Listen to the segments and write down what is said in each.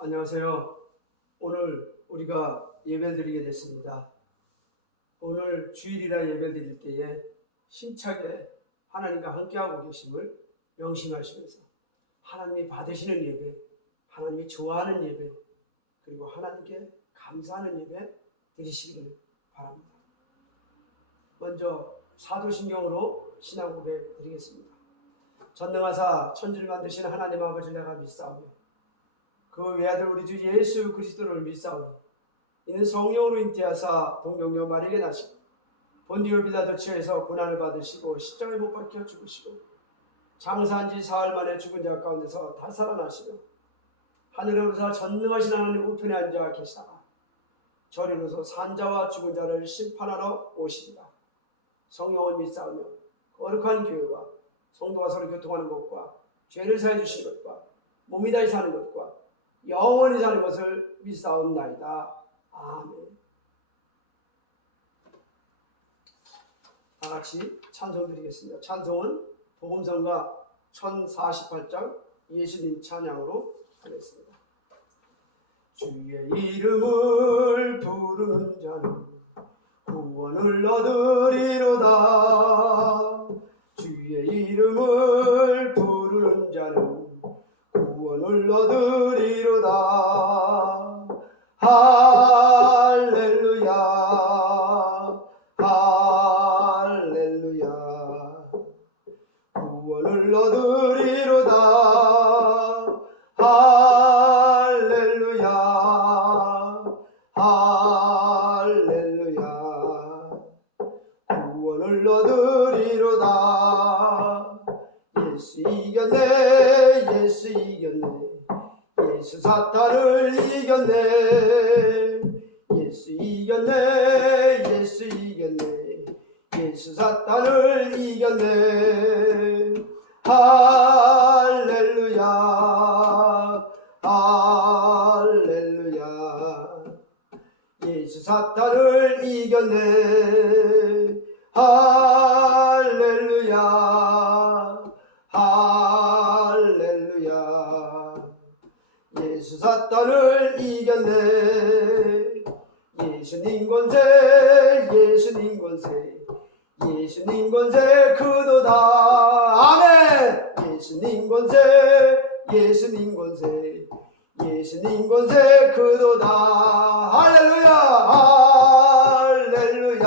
안녕하세요. 오늘 우리가 예배를 드리게 됐습니다. 오늘 주일이라 예배를 드릴 때에 힘차게 하나님과 함께하고 계심을 명심하시면서 하나님이 받으시는 예배, 하나님이 좋아하는 예배, 그리고 하나님께 감사하는 예배 드리시기를 바랍니다. 먼저 사도신경으로 신앙 고백 드리겠습니다. 전능하사 천지를 만드신 하나님 아버지 내가 믿사오며 그 외아들 우리 주 예수 그리스도를 믿사오니 이는 성령으로 잉태하사 동정녀 마리아에게 나시고 본디오 빌라도 치에서 고난을 받으시고 십자가에 못 박혀 죽으시고 장사한 지 사흘 만에 죽은 자 가운데서 다 살아나시며 하늘에 오르사 전능하신 하나님 우편에 앉아 계시다가 저리로서 산자와 죽은 자를 심판하러 오시리라. 성령을 믿사오며 거룩한 교회와 성도가 서로 교통하는 것과 죄를 사해 주시는 것과 몸이 다시 사는 것과 영원히 사는 것을 믿사옵나이다. 아멘. 다 같이 찬송 드리겠습니다. 찬송은 복음성가 1048장 예수님 찬양으로 하겠습니다. 주의 이름을 부르는 자는 구원을 얻으리로다. 주의 이름을 부르는 자는 구원을 얻으리로다. 할렐루야 할렐루야 구원을 얻으리로다. 할렐루야 할렐루야 구원을 얻으리로다. 예수 이겼네 예수 이겼네 예수 사탄을 이겼네 예수 이겼네 예수 이겼네 예수 사탄을 이겼네. 할렐루야 할렐루야 예수 사탄을 이겼네. 할렐루야 할렐루야 예수 사탄을 이겼네. 예수님 권세 예수님 권세 예수님 권세 그도다. 아멘. 예수님 권세 예수님 권세 예수님 권세 그도다. 할렐루야 할렐루야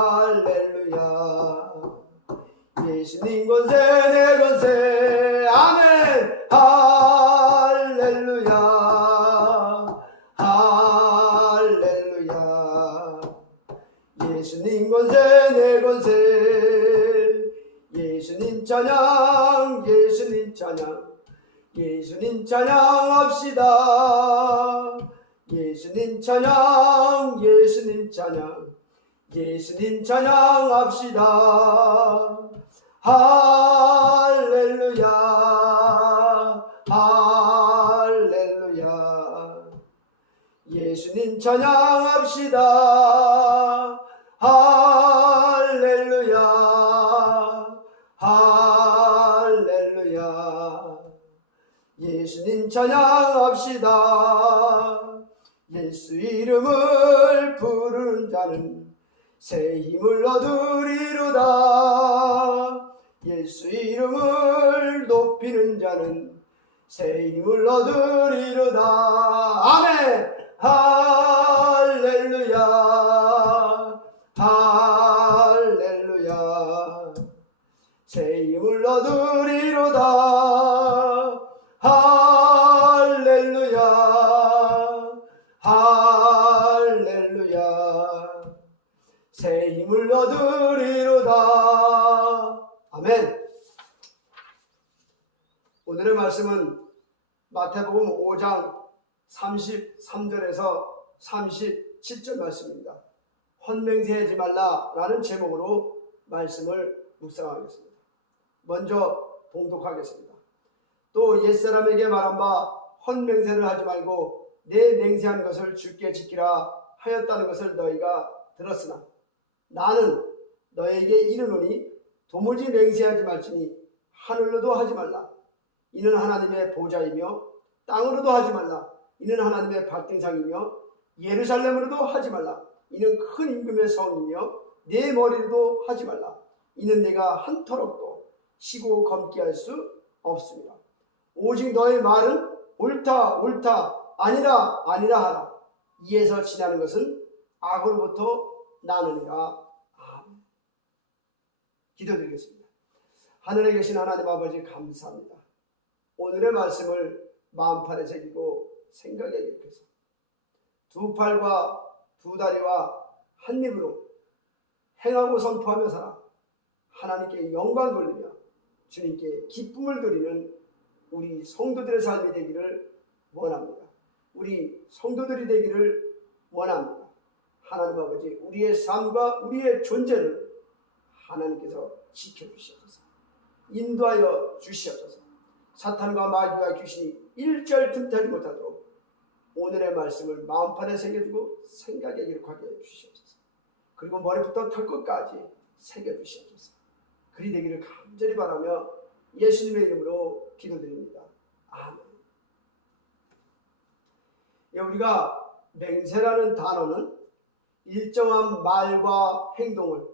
할렐루야 예수님 권세 내 권세. 아멘. 할렐루야 할렐루야 예수님 권세 내 권세. 예수님 찬양 예수님 찬양 예수님 찬양합시다. 예수님 찬양 예수님 찬양 예수님 찬양합시다. 할렐루야 할렐루야 예수님 찬양합시다. 할렐루야 할렐루야 예수님 찬양합시다. 예수 이름을 부르는 자는 새 힘을 얻으리로다. 예수 이름을 높이는 자는 새 힘을 얻으리로다. 아멘. 할렐루야 할렐루야 새 힘을 얻으리로다. 할렐루야 할렐루야 새 힘을 얻으리로다. 아멘. 오늘의 말씀은 마태복음 5장 33절에서 37절 말씀입니다. 헌맹세하지 말라라는 제목으로 말씀을 묵상하겠습니다. 먼저 봉독하겠습니다. 또 옛사람에게 말한 바 헌맹세를 하지 말고 내 맹세한 것을 주께 지키라 하였다는 것을 너희가 들었으나 나는 너에게 이르노니 도무지 맹세하지 말지니 하늘로도 하지 말라 이는 하나님의 보좌이며 땅으로도 하지 말라. 이는 하나님의 발등상이며 예루살렘으로도 하지 말라. 이는 큰 임금의 성이며 내 머리로도 하지 말라. 이는 내가 한 터럭도 쉬고 검게 할 수 없습니다. 오직 너의 말은 옳다 옳다 아니라 아니라 하라. 이에서 지나는 것은 악으로부터 나느니라. 아멘. 기도드리겠습니다. 하늘에 계신 하나님 아버지 감사합니다. 오늘의 말씀을 마음판에 새기고 생각에 기록해서 두 팔과 두 다리와 한 입으로 행하고 선포하며 살아 하나님께 영광 돌리며 주님께 기쁨을 드리는 우리 성도들의 삶이 되기를 원합니다. 우리 성도들이 되기를 원합니다. 하나님 아버지, 우리의 삶과 우리의 존재를 하나님께서 지켜주시옵소서. 인도하여 주시옵소서. 사탄과 마귀와 귀신이 일절 틈타지 못하도록 오늘의 말씀을 마음판에 새겨두고 생각에 기록하게 주시옵소서. 그리고 머리부터 털끝까지 새겨주시옵소서. 그리 되기를 간절히 바라며 예수님의 이름으로 기도드립니다. 아멘. 우리가 맹세라는 단어는 일정한 말과 행동을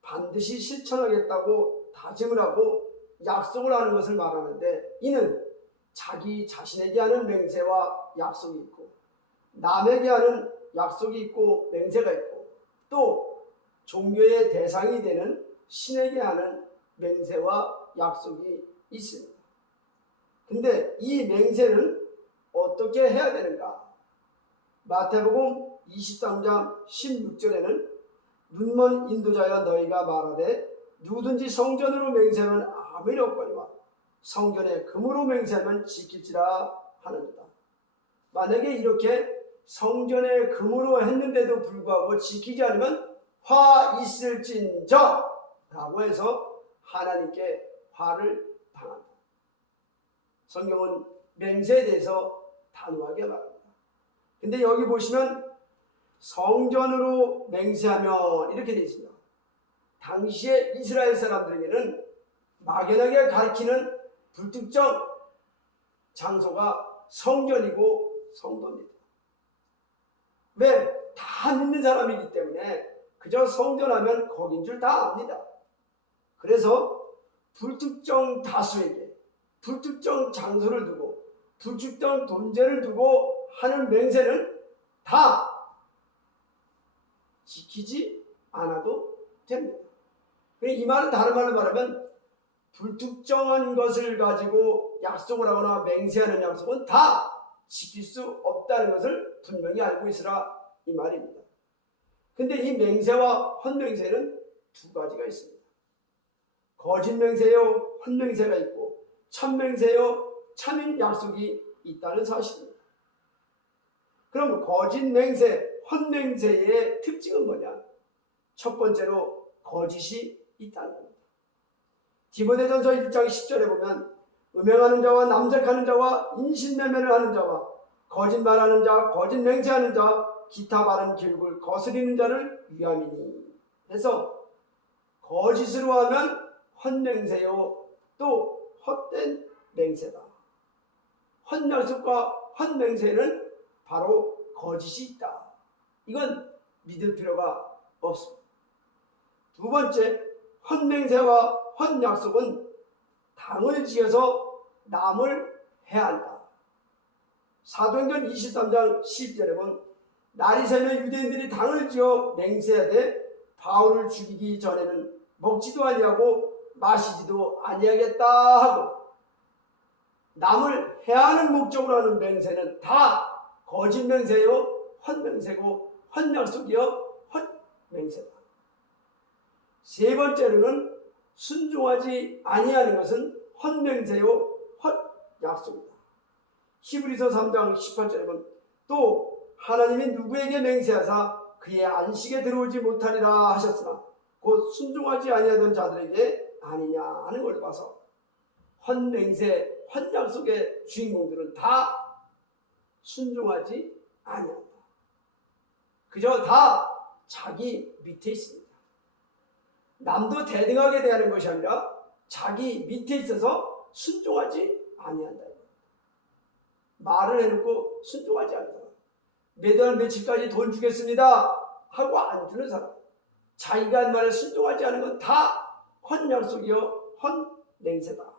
반드시 실천하겠다고 다짐을 하고 약속을 하는 것을 말하는데, 이는 자기 자신에게 하는 맹세와 약속이 있고 남에게 하는 약속이 있고 맹세가 있고 또 종교의 대상이 되는 신에게 하는 맹세와 약속이 있습니다. 근데 이 맹세는 어떻게 해야 되는가? 마태복음 23장 16절에는 눈먼 인도자여 너희가 말하되 누구든지 성전으로 맹세하면 아무 일 없거니와 성전에 금으로 맹세하면 지킬지라 하느니라. 만약에 이렇게 성전에 금으로 했는데도 불구하고 지키지 않으면 화 있을진저 라고 해서 하나님께 화를 당한다. 성경은 맹세에 대해서 단호하게 말합니다. 근데 여기 보시면 성전으로 맹세하면 이렇게 되어 있습니다. 당시에 이스라엘 사람들에게는 막연하게 가리키는 불특정 장소가 성전이고 성도입니다. 왜? 다 믿는 사람이기 때문에 그저 성전하면 거긴 줄 다 압니다. 그래서 불특정 다수에게 불특정 장소를 두고 불특정 존재를 두고 하는 맹세는 다 지키지 않아도 됩니다. 이 말은 다른 말로 말하면 불특정한 것을 가지고 약속을 하거나 맹세하는 약속은 다 지킬 수 없다는 것을 분명히 알고 있으라 이 말입니다. 근데 이 맹세와 헛맹세는 두 가지가 있습니다. 거짓 맹세요 헛맹세가 있고 참맹세요 참인 약속이 있다는 사실입니다. 그럼 거짓 맹세, 헛맹세의 특징은 뭐냐? 첫 번째로 거짓이 있다는 겁니다. 디모데전서 1장 10절에 보면 음행하는 자와 남색하는 자와 인신매매를 하는 자와 거짓말하는 자, 거짓 맹세하는 자, 기타 바른 교육을 거스리는 자를 위함이니 해서 거짓으로 하면 헛맹세요 또 헛된 맹세다. 헛약속과 헛맹세는 바로 거짓이 있다. 이건 믿을 필요가 없습니다. 두 번째, 헛맹세와 헛약속은 당을 지어서 남을 해한다. 사도행전 23장 10절에 보면 날이 새면 유대인들이 당을 지어 맹세하되 바울을 죽이기 전에는 먹지도 아니하고 마시지도 아니하겠다 하고, 남을 해하는 목적으로 하는 맹세는 다 거짓 맹세요 헛맹세고 헛약속이요 헛맹세다. 세 번째로는 순종하지 아니하는 것은 헛맹세요 헛약속이다. 히브리서 3장 18절에 보면 또 하나님이 누구에게 맹세하사 그의 안식에 들어오지 못하리라 하셨으나 곧 순종하지 아니하던 자들에게 아니냐 하는 걸 봐서 헛맹세 헛약속의 주인공들은 다 순종하지 아니한다. 그저 다 자기 밑에 있습니다. 남도 대등하게 대하는 것이 아니라 자기 밑에 있어서 순종하지 아니한다. 말을 해놓고 순종하지 않는 사람, 매달 며칠까지 돈 주겠습니다 하고 안 주는 사람, 자기가 한 말에 순종하지 않은 건 다 헌약속이요 헌맹세다.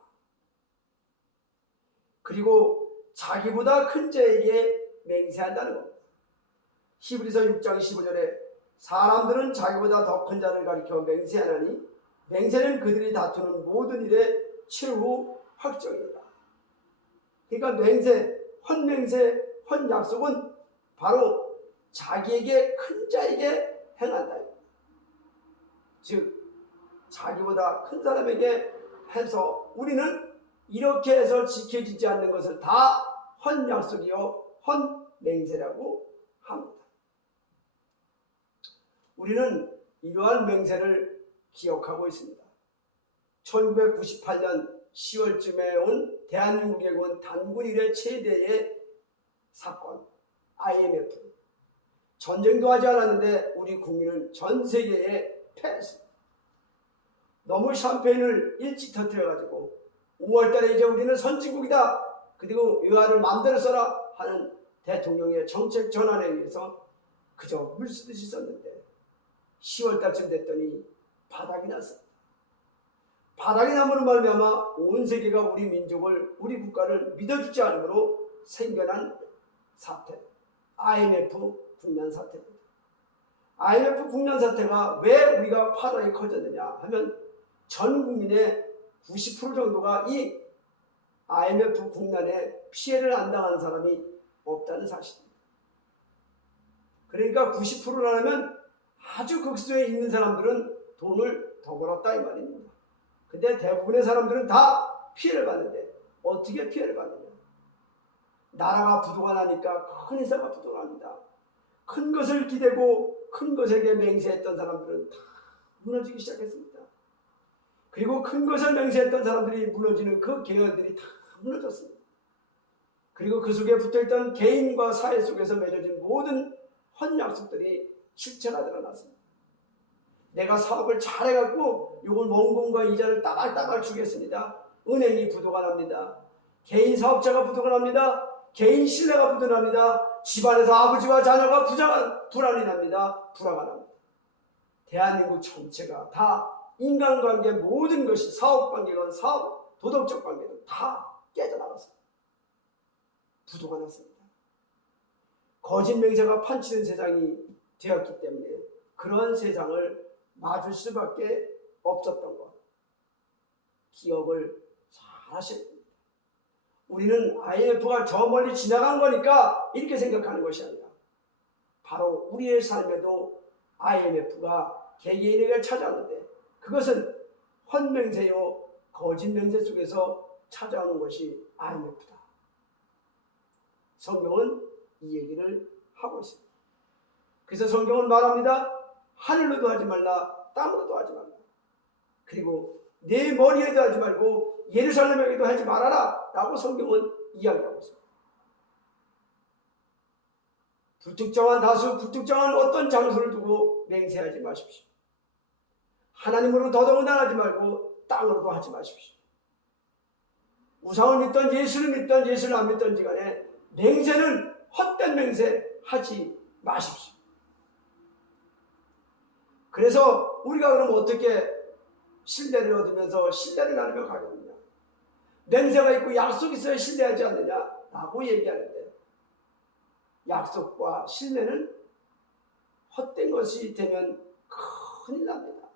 그리고 자기보다 큰 자에게 맹세한다는 겁니다. 히브리서 6장 15절에 사람들은 자기보다 더 큰 자를 가리켜 맹세하나니 맹세는 그들이 다투는 모든 일의 최후 확정이다. 그러니까 맹세, 헌맹세, 헌약속은 바로 자기에게 큰 자에게 행한다. 즉 자기보다 큰 사람에게 해서 우리는 이렇게 해서 지켜지지 않는 것을 다 헌약속이요 헌맹세라고 합니다. 우리는 이러한 맹세를 기억하고 있습니다. 1998년 10월쯤에 온 대한민국에 온 단군 이래 최대의 사건 IMF. 전쟁도 하지 않았는데 우리 국민은 전 세계에 패했습니다. 너무 샴페인을 일찍 터뜨려가지고 5월달에 이제 우리는 선진국이다, 그리고 의화를 마음대로 써라 하는 대통령의 정책 전환에 의해서 그저 물 쓰듯이 썼는데 10월달쯤 됐더니 바닥이 났습니다. 바닥이 남으로 말미암아 온 세계가 우리 민족을, 우리 국가를 믿어주지 않으므로 생겨난 사태, IMF 국난 사태입니다. IMF 국난 사태가 왜 우리가 파장이 커졌느냐 하면 전 국민의 90% 정도가 이 IMF 국난에 피해를 안 당하는 사람이 없다는 사실입니다. 그러니까 90%라면 아주 극소에 있는 사람들은 돈을 더 벌었다 이 말입니다. 근데 대부분의 사람들은 다 피해를 받는데 어떻게 피해를 받느냐? 나라가 부도가 나니까 큰 회사가 부도가 납니다. 큰 것을 기대고 큰 것에게 맹세했던 사람들은 다 무너지기 시작했습니다. 그리고 큰 것을 맹세했던 사람들이 무너지는 그 계열들이 다 무너졌습니다. 그리고 그 속에 붙어있던 개인과 사회 속에서 맺어진 모든 헌약속들이 실체가 드러났습니다. 내가 사업을 잘해갖고 요걸 원금과 이자를 따갈따갈 주겠습니다. 은행이 부도가 납니다. 개인 사업자가 부도가 납니다. 개인 신뢰가 부도납니다. 집안에서 아버지와 자녀가 불안이 납니다. 불화가 납니다. 대한민국 전체가 다 인간관계 모든 것이 사업관계건 사업, 도덕적 관계도 다 깨져나갔습니다. 부도가 났습니다. 거짓 맹세가 판치는 세상이 되었기 때문에 그런 세상을 맞을 수밖에 없었던 것, 기억을 잘 하셔야 됩니다. 우리는 IMF가 저 멀리 지나간 거니까 이렇게 생각하는 것이 아니라 바로 우리의 삶에도 IMF가 개개인에게 찾아오는데 그것은 헌맹세요 거짓맹세 속에서 찾아오는 것이 IMF다. 성경은 이 얘기를 하고 있습니다. 그래서 성경은 말합니다. 하늘로도 하지 말라, 땅으로도 하지 말라. 그리고 내 머리에도 하지 말고 예루살렘에게도 하지 말아라 라고 성경은 이야기하고 있습니다. 불특정한 다수, 불특정한 어떤 장소를 두고 맹세하지 마십시오. 하나님으로 더더군다나 하지 말고 땅으로도 하지 마십시오. 우상을 믿던 예수를 믿던 예수를 안 믿던지 간에 맹세는 헛된 맹세 하지 마십시오. 그래서 우리가 그럼 어떻게 신뢰를 얻으면서 신뢰를 나누며 가겠느냐? 맹세가 있고 약속이 있어야 신뢰하지 않느냐라고 얘기하는데 약속과 신뢰는 헛된 것이 되면 큰일 납니다.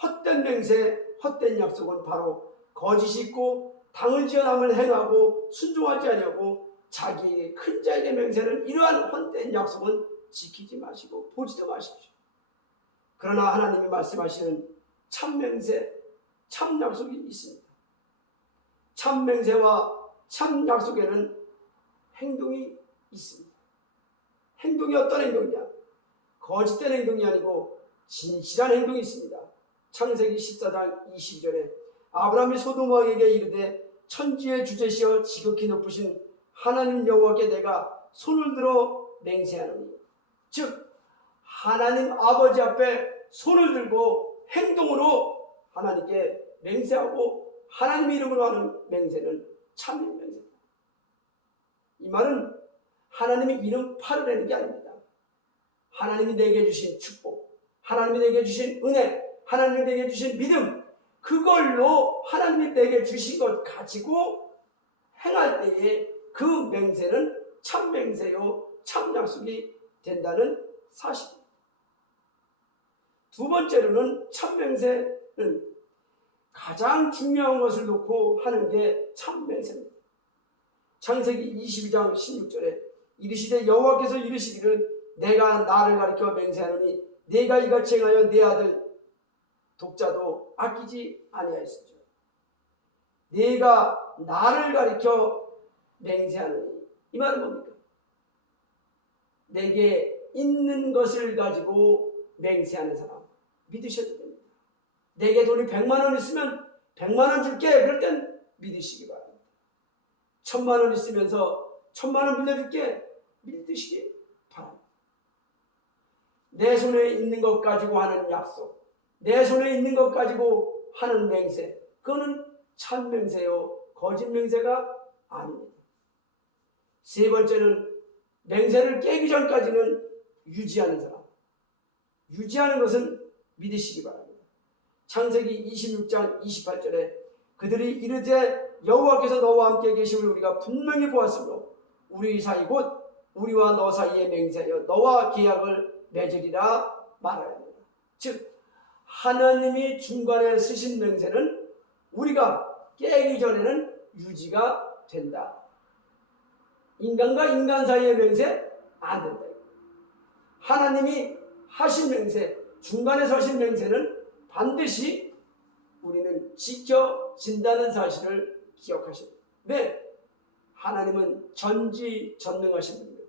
헛된 맹세, 헛된 약속은 바로 거짓이 있고 당을 지어 남을 행하고 순종하지 아니하고 자기에게 큰 자에게 맹세는 이러한 헛된 약속은 지키지 마시고 보지도 마십시오. 그러나 하나님이 말씀하시는 참맹세, 참약속이 있습니다. 참맹세와 참약속에는 행동이 있습니다. 행동이 어떤 행동이냐? 거짓된 행동이 아니고 진실한 행동이 있습니다. 창세기 14장 22절에 아브라함이 소돔왕에게 이르되 천지의 주제시여 지극히 높으신 하나님 여호와께 내가 손을 들어 맹세하노니, 즉 하나님 아버지 앞에 손을 들고 행동으로 하나님께 맹세하고 하나님 이름으로 하는 맹세는 참된 맹세입니다. 이 말은 하나님의 이름 팔으라는 게 아닙니다. 하나님이 내게 주신 축복, 하나님이 내게 주신 은혜, 하나님이 내게 주신 믿음, 그걸로 하나님이 내게 주신 것 가지고 행할 때에 그 맹세는 참 맹세요, 참 약속이 된다는 사실입니다. 두 번째로는 참 맹세는 가장 중요한 것을 놓고 하는 게 참 맹세입니다. 창세기 22장 16절에 이르시되 여호와께서 이르시기를 내가 나를 가리켜 맹세하노니 네가 이같이 행하여 네 아들 독자도 아끼지 아니하였으리라. 네가 나를 가리켜 맹세하노니, 이 말은 뭡니까? 내게 있는 것을 가지고 맹세하는 사람 믿으셔도 됩니다. 내게 돈이 100만 원 있으면 100만 원 줄게, 그럴 땐 믿으시기 바랍니다. 1000만 원 있으면서 1000만 원 빌려줄게, 믿으시기 바랍니다. 내 손에 있는 것 가지고 하는 약속, 내 손에 있는 것 가지고 하는 맹세, 그거는 참 맹세요, 거짓 맹세가 아닙니다. 세 번째는 맹세를 깨기 전까지는 유지하는 사람. 유지하는 것은 믿으시기 바랍니다. 창세기 26장 28절에 그들이 이르되 여호와께서 너와 함께 계심을 우리가 분명히 보았으므로 우리 사이 곧 우리와 너 사이에 맹세하여 너와 계약을 맺으리라 말하야 합니다. 즉 하나님이 중간에 쓰신 맹세는 우리가 깨기 전에는 유지가 된다. 인간과 인간 사이의 맹세 안 된다. 하나님이 하신 맹세, 중간에 서신 맹세는 반드시 우리는 지켜진다는 사실을 기억하십니다. 왜? 하나님은 전지전능하신 분이며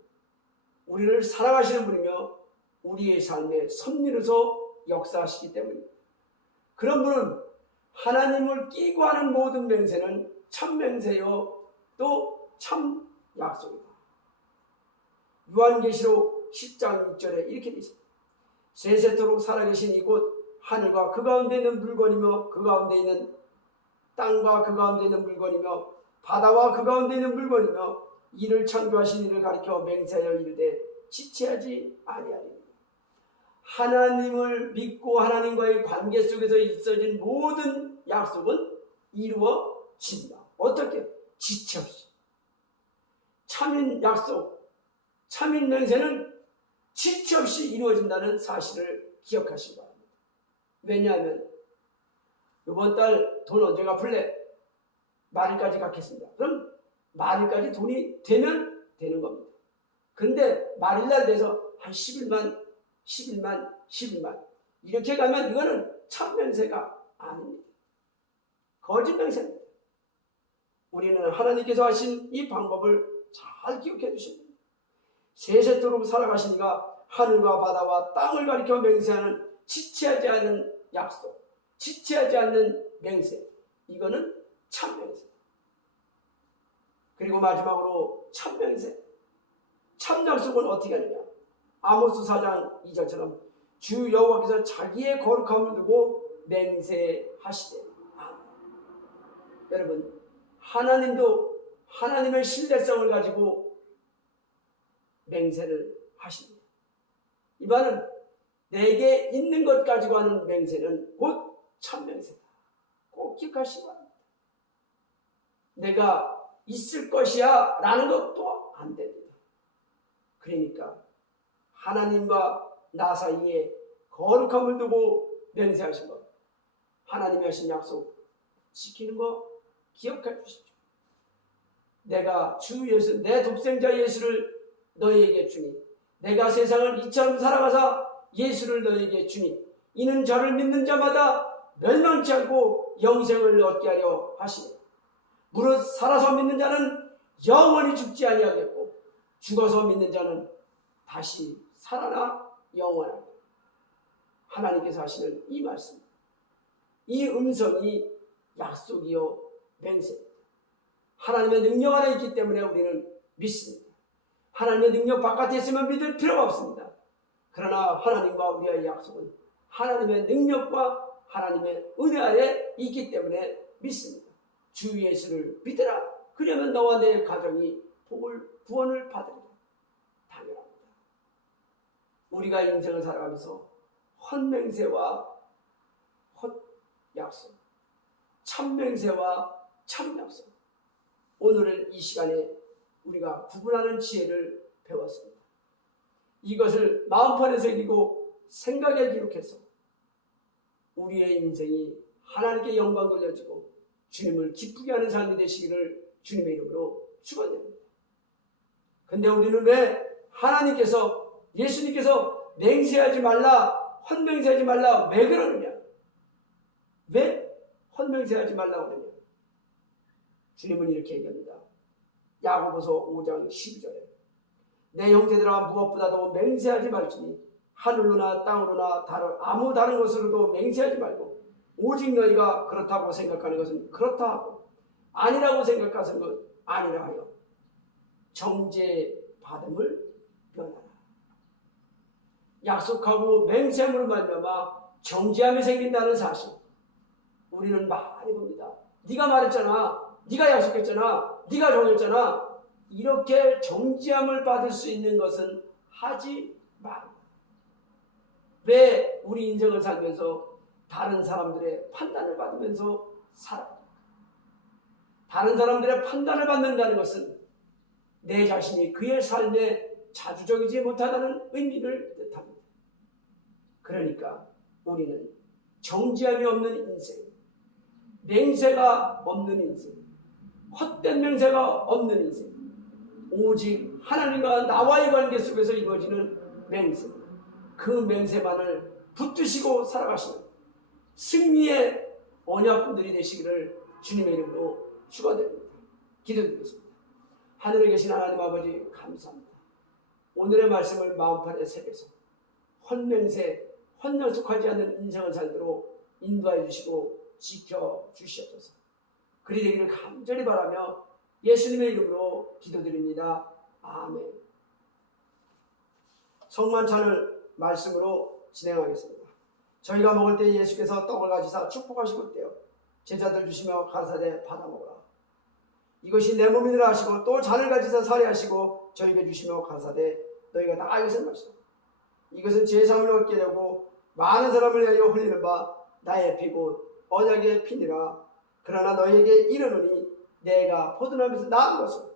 우리를 사랑하시는 분이며 우리의 삶에 섭리로서 역사하시기 때문입니다. 그런 분은 하나님을 끼고 하는 모든 맹세는 참 맹세요, 또 참 약속이다. 요한계시록 10장 6절에 이렇게 되어 있습니다. 세세토록 살아계신 이곳 하늘과 그 가운데 있는 물건이며 그 가운데 있는 땅과 그 가운데 있는 물건이며 바다와 그 가운데 있는 물건이며 이를 창조하신 이를 가리켜 맹세하여 이르되 지체하지 아니하리니. 하나님을 믿고 하나님과의 관계 속에서 있어진 모든 약속은 이루어진다. 어떻게? 지체 없이. 참인 약속, 참인 맹세는 지체 없이 이루어진다는 사실을 기억하시기 바랍니다. 왜냐하면 이번 달 돈 언제 갚을래? 말일까지 갚겠습니다. 그럼 말일까지 돈이 되면 되는 겁니다. 그런데 말일날 돼서 한 11만 이렇게 가면 이거는 참 맹세가 아닙니다. 거짓 맹세입니다. 우리는 하나님께서 하신 이 방법을 잘 기억해 주십니다. 세세토록 살아가시니가 하늘과 바다와 땅을 가리켜 맹세하는 지체하지 않는 약속, 지체하지 않는 맹세, 이거는 참 맹세. 그리고 마지막으로 참 맹세, 참 약속은 어떻게 하느냐? 아모스 4장 2절처럼 주 여호와께서 자기의 거룩함을 두고 맹세하시되. 여러분, 하나님도 하나님의 신뢰성을 가지고 맹세를 하십니다. 이 말은 내게 있는 것 가지고 하는 맹세는 곧 참 맹세다. 꼭 기억하시기 바랍니다. 내가 있을 것이야 라는 것도 안 됩니다. 그러니까 하나님과 나 사이에 거룩함을 두고 맹세하신 것, 하나님이 하신 약속 지키는 거 기억해 주십시오. 내가 주 예수, 내 독생자 예수를 너희에게 주니, 내가 세상을 이처럼 살아가사 예수를 너희에게 주니, 이는 저를 믿는 자마다 멸망치 않고 영생을 얻게 하려 하시니, 무릇 살아서 믿는 자는 영원히 죽지 아니하겠고 죽어서 믿는 자는 다시 살아나 영원하게. 하나님께서 하시는 이 말씀, 이 음성이 약속이요 맹세입니다. 하나님의 능력 안에 있기 때문에 우리는 믿습니다. 하나님의 능력 바깥에 있으면 믿을 필요가 없습니다. 그러나 하나님과 우리의 약속은 하나님의 능력과 하나님의 은혜 안에 있기 때문에 믿습니다. 주 예수를 믿으라. 그러면 너와 내 가정이 구원을 받으리라. 당연합니다. 우리가 인생을 살아가면서 헛맹세와 헛약속, 참맹세와 참약속, 오늘은 이 시간에 우리가 구분하는 지혜를 배웠습니다. 이것을 마음판에 새기고 생각에 기록해서 우리의 인생이 하나님께 영광 돌려지고 주님을 기쁘게 하는 삶이 되시기를 주님의 이름으로 축원드립니다. 근데 우리는 왜 하나님께서, 예수님께서 맹세하지 말라, 헛맹세하지 말라 왜 그러느냐? 왜 헛맹세하지 말라 그러냐? 주님은 이렇게 얘기합니다. 야고보서 5장 12절에 내 형제들아 무엇보다도 맹세하지 말지니 하늘로나 땅으로나 아무 다른 것으로도 맹세하지 말고 오직 너희가 그렇다고 생각하는 것은 그렇다 하고 아니라고 생각하는 것 아니라 하여 정죄받음을 면하라. 약속하고 맹세함으로 말미암아 정죄함이 생긴다는 사실 우리는 많이 봅니다. 네가 말했잖아, 네가 약속했잖아, 네가 정했잖아. 이렇게 정죄함을 받을 수 있는 것은 하지 말라. 왜 우리 인생을 살면서 다른 사람들의 판단을 받으면서 살아갑니까? 다른 사람들의 판단을 받는다는 것은 내 자신이 그의 삶에 자주적이지 못하다는 의미를 뜻합니다. 그러니까 우리는 정죄함이 없는 인생, 맹세가 없는 인생, 헛된 맹세가 없는 인생, 오직 하나님과 나와의 관계 속에서 이루어지는 맹세, 그 맹세만을 붙드시고 살아가시는 승리의 언약분들이 되시기를 주님의 이름으로 축원드립니다. 기도드리겠습니다. 하늘에 계신 하나님 아버지 감사합니다. 오늘의 말씀을 마음판에 새겨서 헛맹세, 헛약속하지 않는 인생을 살도록 인도하여 주시고 지켜주시옵소서. 그리 되기를 간절히 바라며 예수님의 이름으로 기도드립니다. 아멘. 성만찬을 말씀으로 진행하겠습니다. 저희가 먹을 때 예수께서 떡을 가지사 축복하시고 떼어 제자들 주시며 가라사대 받아 먹으라. 이것이 내 몸이니라 하시고 또 잔을 가지사 살해하시고 저희에게 주시며 가라사대 너희가 다 이것을 마시라. 이것은 제사함을 얻게 되고 많은 사람을 위하여 흘리는 바 나의 피고 언약의 피니라. 그러나 너희에게 이르노니 내가 포도나무에서 낳은 것을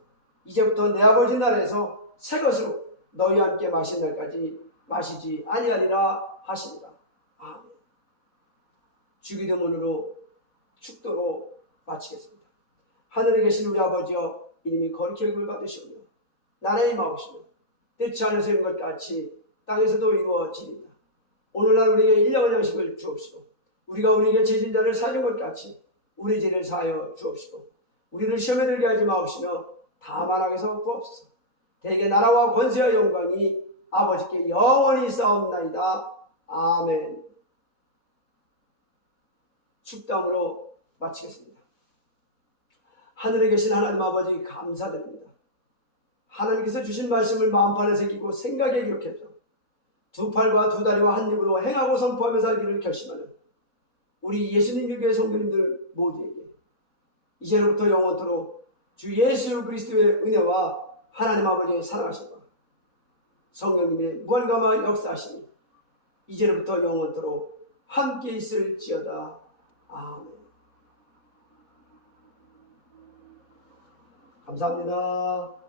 이제부터 내 아버지 나라에서 새 것으로 너희와 함께 마신 날까지 마시지 아니하리라 하십니다. 아멘. 주기도문으로 축도로 마치겠습니다. 하늘에 계신 우리 아버지여, 이름이 거룩히 여김을 받으시오며 나라의 임하옵시며 뜻이 하늘에서 이룬 것 같이 땅에서도 이루어지리이다. 오늘날 우리에게 일용할 양식을 주옵시고 우리가 우리에게 죄진 자를 사하는 것 같이 우리 죄를 사하여 주옵시고 우리를 시험에 들게 하지 마옵시며 다만 악에서 구하옵소서. 대개 나라와 권세와 영광이 아버지께 영원히 있사옵나이다. 아멘. 축담으로 마치겠습니다. 하늘에 계신 하나님 아버지 감사드립니다. 하나님께서 주신 말씀을 마음판에 새기고 생각에 기록해서 두 팔과 두 다리와 한 입으로 행하고 선포하며 살기를 결심하는 우리 예수님 교회 성도님들 모두에게 이제로부터 영원토록 주 예수 그리스도의 은혜와 하나님 아버지의 사랑하심과 성령님의 무한감화 역사하심이 이제로부터 영원토록 함께 있을지어다. 아멘. 감사합니다.